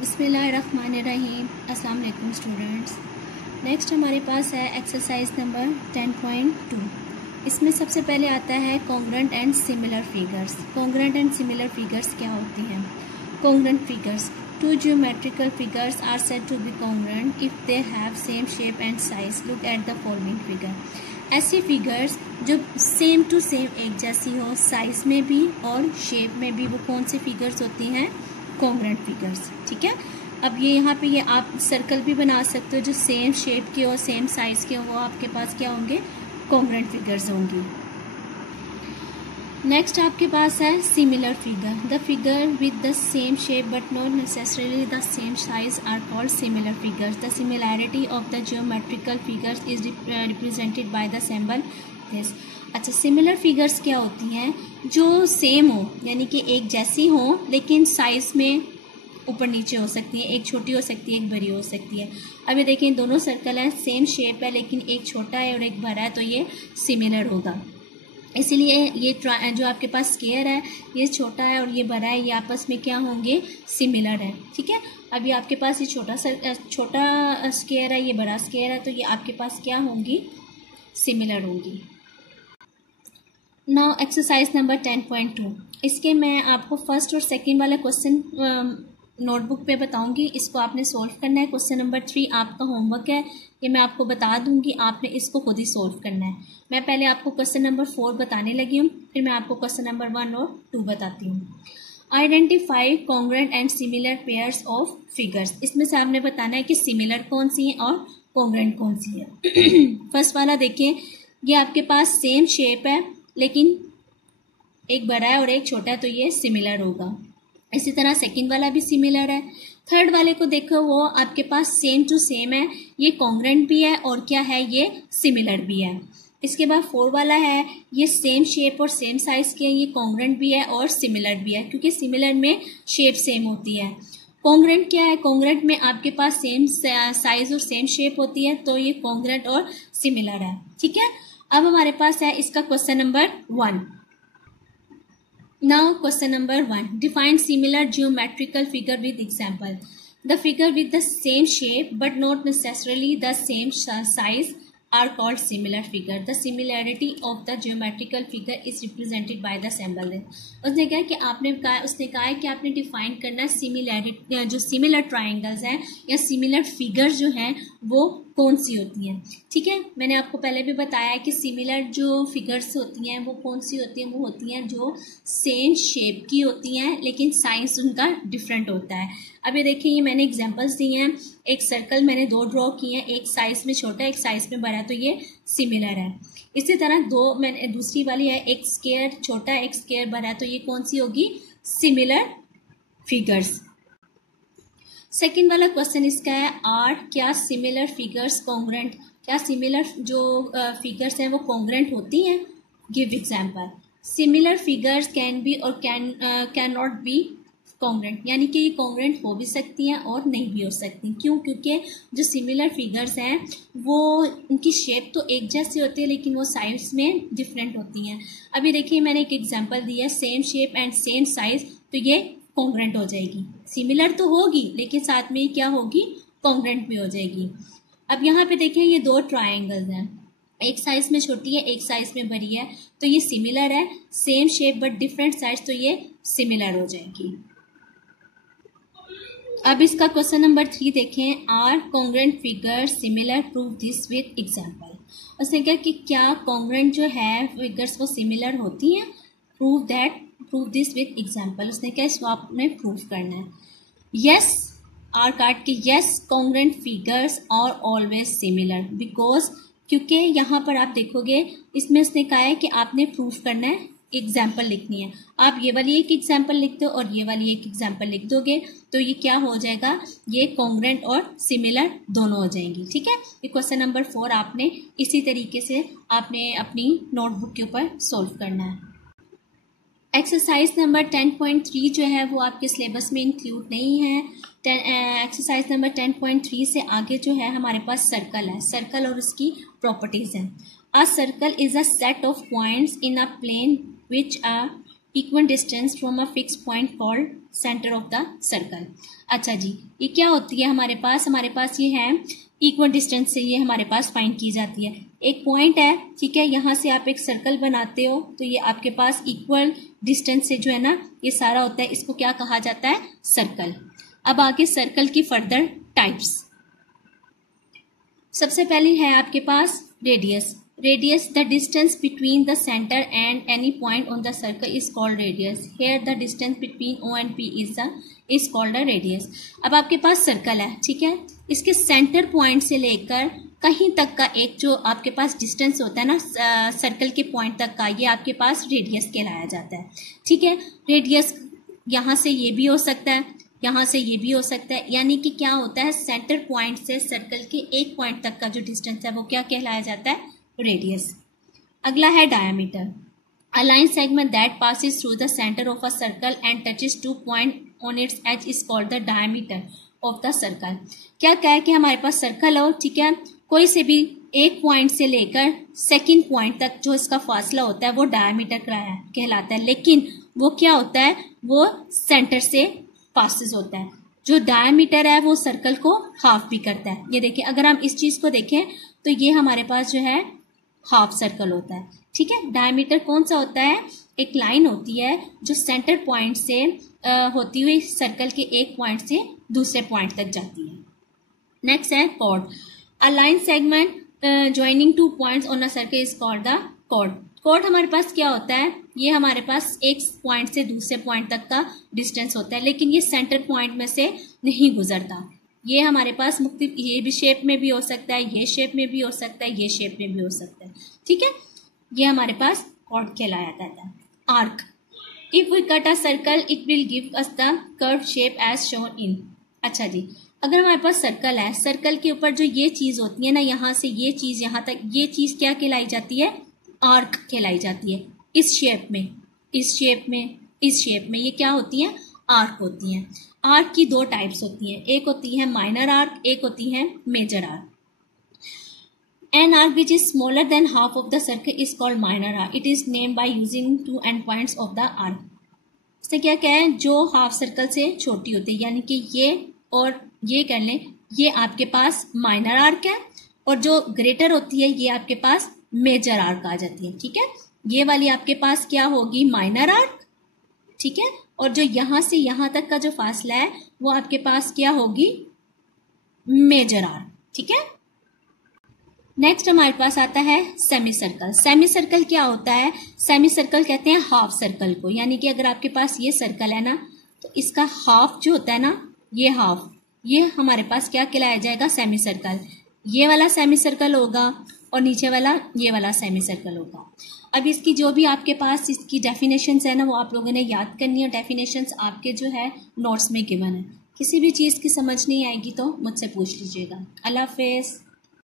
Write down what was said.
बिस्मिल्लाहिर्रहमानिर्रहीम। अस्सलाम वालेकुम स्टूडेंट्स। नेक्स्ट हमारे पास है एक्सरसाइज नंबर 10.2। इसमें सबसे पहले आता है congruent and similar figures. Congruent and similar figures क्या होती हैं? Congruent figures, two geometrical figures are said to be congruent if they have same shape and size. Look at the following figure. ऐसी figures जो same to same एक जैसी हो, size में भी और शेप में भी, वो कौन सी फिगर्स होती हैं? Congruent figures. ठीक है। अब ये यहाँ पे ये आप सर्कल भी बना सकते हो जो सेम शेप के हो, सेम साइज के हो, वो आपके पास क्या होंगे? कॉन्ग्रुएंट फिगर्स होंगी। नेक्स्ट आपके पास है similar figure. The figure with the same shape but not necessarily the same size are called similar figures. The similarity of the geometrical figures is represented by the symbol this. अच्छा, similar figures क्या होती हैं? जो same हो, यानी कि एक जैसी हो लेकिन साइज में ऊपर नीचे हो सकती है, एक छोटी हो सकती है, एक बड़ी हो सकती है। अब ये देखें, दोनों सर्कल हैं, सेम शेप है लेकिन एक छोटा है और एक बड़ा है, तो ये सिमिलर होगा। इसीलिए ये जो आपके पास स्क्वायर है, ये छोटा है और ये बड़ा है, ये आपस में क्या होंगे? सिमिलर है। ठीक है। अब ये आपके पास ये छोटा स्क्वायर है, ये बड़ा स्क्वायर है, तो ये आपके पास क्या होंगी? सिमिलर होंगी। Now exercise number 10.2। इसके मैं आपको फर्स्ट और सेकंड वाला क्वेश्चन नोटबुक पे बताऊंगी। इसको आपने सोल्व करना है। क्वेश्चन नंबर 3 आपका होमवर्क है, ये मैं आपको बता दूंगी, आपने इसको खुद ही सोल्व करना है। मैं पहले आपको क्वेश्चन नंबर 4 बताने लगी हूँ, फिर मैं आपको क्वेश्चन नंबर 1 और 2 बताती हूँ। Identify congruent and similar pairs of figures. इसमें से आपने बताना है कि सिमिलर कौन सी है और कॉन्ग्रुएंट कौन सी है। फर्स्ट वाला देखिए, ये आपके पास सेम शेप है लेकिन एक बड़ा है और एक छोटा है, तो ये सिमिलर होगा। इसी तरह सेकंड वाला भी सिमिलर है। थर्ड वाले को देखो, वो आपके पास सेम टू सेम है, ये कॉन्ग्रुएंट भी है और क्या है? ये सिमिलर भी है। इसके बाद 4 वाला है, ये सेम शेप और सेम साइज के, ये कॉन्ग्रुएंट भी है और सिमिलर भी है, क्योंकि सिमिलर में शेप सेम होती है। कॉन्ग्रुएंट क्या है? कॉन्ग्रुएंट में आपके पास सेम साइज और सेम शेप होती है, तो ये कॉन्ग्रुएंट और सिमिलर है। ठीक है। अब हमारे पास है इसका question number 1। Now question number 1. Define similar geometrical figure with example. The figure with the same shape but not necessarily the same size are called similar figure. The similarity of the geometrical figure is represented by the symbol. उसने क्या कि उसने कहा है कि आपने define करना है सिमिलैरिटी, जो सिमिलर ट्राइंगल्स हैं या सिमिलर फिगर्स जो हैं वो कौन सी होती हैं। ठीक है। मैंने आपको पहले भी बताया है कि सिमिलर जो फिगर्स होती हैं वो कौन सी होती हैं? वो होती हैं जो सेम शेप की होती हैं लेकिन साइज उनका डिफरेंट होता है। अब ये देखिए, ये मैंने एग्जांपल्स दिए हैं। एक सर्कल मैंने 2 ड्रॉ किए हैं, एक साइज में छोटा एक साइज में बड़ा, तो ये सिमिलर है। इसी तरह दूसरी वाली है, एक स्क्वायर छोटा एक स्क्वायर बड़ा, तो ये कौन सी होगी? Similar figures. सेकंड वाला क्वेश्चन इसका है, आर क्या सिमिलर फिगर्स कॉन्ग्रुएंट? क्या सिमिलर जो फिगर्स हैं वो कॉन्ग्रुएंट होती हैं? Give example. Similar figures can be और कैन नॉट बी कॉन्ग्रुएंट, यानी कि ये कॉन्ग्रुएंट हो भी सकती हैं और नहीं भी हो सकती। क्यों? क्योंकि जो सिमिलर फिगर्स हैं वो उनकी शेप तो एक जैसी होती है लेकिन वो साइज में डिफरेंट होती हैं। अभी देखिए, मैंने एक एग्जांपल दिया, same shape and same size, तो ये कॉन्ग्रुएंट हो जाएगी। सिमिलर तो होगी लेकिन साथ में क्या होगी? कॉन्ग्रुएंट भी हो जाएगी। अब यहाँ पे देखें, ये 2 ट्राइंगल्स हैं, एक साइज में छोटी है एक साइज में बड़ी है, तो ये सिमिलर है। Same shape but different size, तो ये सिमिलर हो जाएगी। अब इसका क्वेश्चन नंबर 3 देखें, are congruent figure similar? Prove this with example. उसने कहा कि क्या कॉन्ग्रुएंट जो है फिगर्स वो सिमिलर होती हैं? Prove this with example. उसने क्या इसको आपने प्रूव करना है। यस, आर काट के yes, congruent figures are always similar because, क्योंकि यहाँ पर आप देखोगे इसमें उसने कहा है कि आपने प्रूव करना है, एग्जाम्पल लिखनी है। आप ये वाली एक एग्जाम्पल लिख दो और ये वाली एक एग्जाम्पल लिख दोगे, तो ये क्या हो जाएगा? ये कॉन्ग्रुएंट और सिमिलर दोनों हो जाएंगी। ठीक है। ये क्वेश्चन नंबर 4 आपने इसी तरीके से आपने अपनी नोटबुक के ऊपर सोल्व करना है। एक्सरसाइज नंबर 10.3 जो है वो आपके सिलेबस में इंक्लूड नहीं है। एक्सरसाइज नंबर 10.3 से आगे जो है हमारे पास सर्कल है, सर्कल और उसकी प्रॉपर्टीज हैं। A circle is a set of points in a plane which are equal distance from a fix point called centre of the circle. अच्छा जी, ये क्या होती है हमारे पास ये है इक्वल डिस्टेंस से ये हमारे पास फाइंड की जाती है। एक पॉइंट है, ठीक है, यहाँ से आप एक सर्कल बनाते हो तो ये आपके पास इक्वल डिस्टेंस से जो है ना ये सारा होता है, इसको क्या कहा जाता है, सर्कल। अब आगे सर्कल की फर्दर टाइप्स। सबसे पहली है आपके पास radius. Radius, the distance between the center and any point on the circle is called radius. Here the distance between O and P is called a radius. अब आपके पास circle है, ठीक है, इसके सेंटर पॉइंट से लेकर कहीं तक का एक जो आपके पास डिस्टेंस होता है ना सर्कल के पॉइंट तक का, ये आपके पास रेडियस कहलाया जाता है। ठीक है, रेडियस यहाँ से ये भी हो सकता है, यहाँ से ये भी हो सकता है, यानी कि क्या होता है, सेंटर पॉइंट से सर्कल के एक पॉइंट तक का जो डिस्टेंस है वो क्या कहलाया जाता है, रेडियस। अगला है diameter. A line segment that passes through the centre of a circle and touches 2 point on its edge is called the diameter of the circle. क्या है कि हमारे पास सर्कल हो, ठीक है, कोई से भी एक पॉइंट से लेकर सेकंड पॉइंट तक जो इसका फासला होता है वो डायमीटर कहलाता है, लेकिन वो क्या होता है, वो सेंटर से पासिस होता है। जो डायमीटर है वो सर्कल को हाफ भी करता है। ये देखिए, अगर हम इस चीज को देखें तो ये हमारे पास जो है हाफ सर्कल होता है। ठीक है, डायमीटर कौन सा होता है, एक लाइन होती है जो सेंटर पॉइंट से होती हुई सर्कल के एक पॉइंट से दूसरे पॉइंट तक जाती है। नेक्स्ट है chord. A line segment joining 2 points on a circle is called the chord. Chord हमारे पास क्या होता है, ये हमारे पास एक पॉइंट से दूसरे पॉइंट तक का डिस्टेंस होता है, लेकिन ये सेंटर पॉइंट में से नहीं गुजरता। ये हमारे पास मुख्तलिफ, ये भी शेप में भी हो सकता है, ये शेप में भी हो सकता है, ये शेप में भी हो सकता है। ठीक है, ये हमारे पास कॉर्ड कहलाया जाता है। Arc. If we cut a circle it will give us the curve shape as shown in. अच्छा जी, अगर हमारे पास सर्कल है, सर्कल के ऊपर जो ये चीज होती है ना, यहाँ से ये चीज यहाँ तक, ये चीज क्या कहलाई जाती है, आर्क कहलाई जाती है। इस शेप में, इस शेप में, इस शेप में ये क्या होती है, आर्क होती हैं। आर्क की 2 टाइप्स होती हैं, एक होती है माइनर आर्क, एक होती है major arc. An arc which is smaller than half of the circle is called minor arc. It is named by using 2 endpoints of the arc. इससे क्या है, जो हाफ सर्कल से छोटी होती है, यानी कि ये और ये कर लें, ये आपके पास माइनर आर्क है, और जो ग्रेटर होती है ये आपके पास मेजर आर्क आ जाती है। ठीक है, ये वाली आपके पास क्या होगी, माइनर आर्क। ठीक है, और जो यहाँ से यहाँ तक का जो फासला है वो आपके पास क्या होगी, मेजर आर्क। ठीक है, नेक्स्ट हमारे पास आता है सेमी सर्कल। सेमी सर्कल क्या होता है, सेमी सर्कल कहते हैं हाफ सर्कल को, यानी कि अगर आपके पास ये सर्कल है ना तो इसका हाफ जो होता है ना, ये हाफ, ये हमारे पास क्या कहलाया जाएगा, सेमी सर्कल। ये वाला सेमी सर्कल होगा और नीचे वाला ये वाला सेमी सर्कल होगा। अब इसकी जो भी आपके पास इसकी डेफिनेशंस है ना वो आप लोगों ने याद करनी है। डेफिनेशंस आपके जो है नोट्स में गिवन है। किसी भी चीज़ की समझ नहीं आएगी तो मुझसे पूछ लीजिएगा। अल्लाह हाफिज़।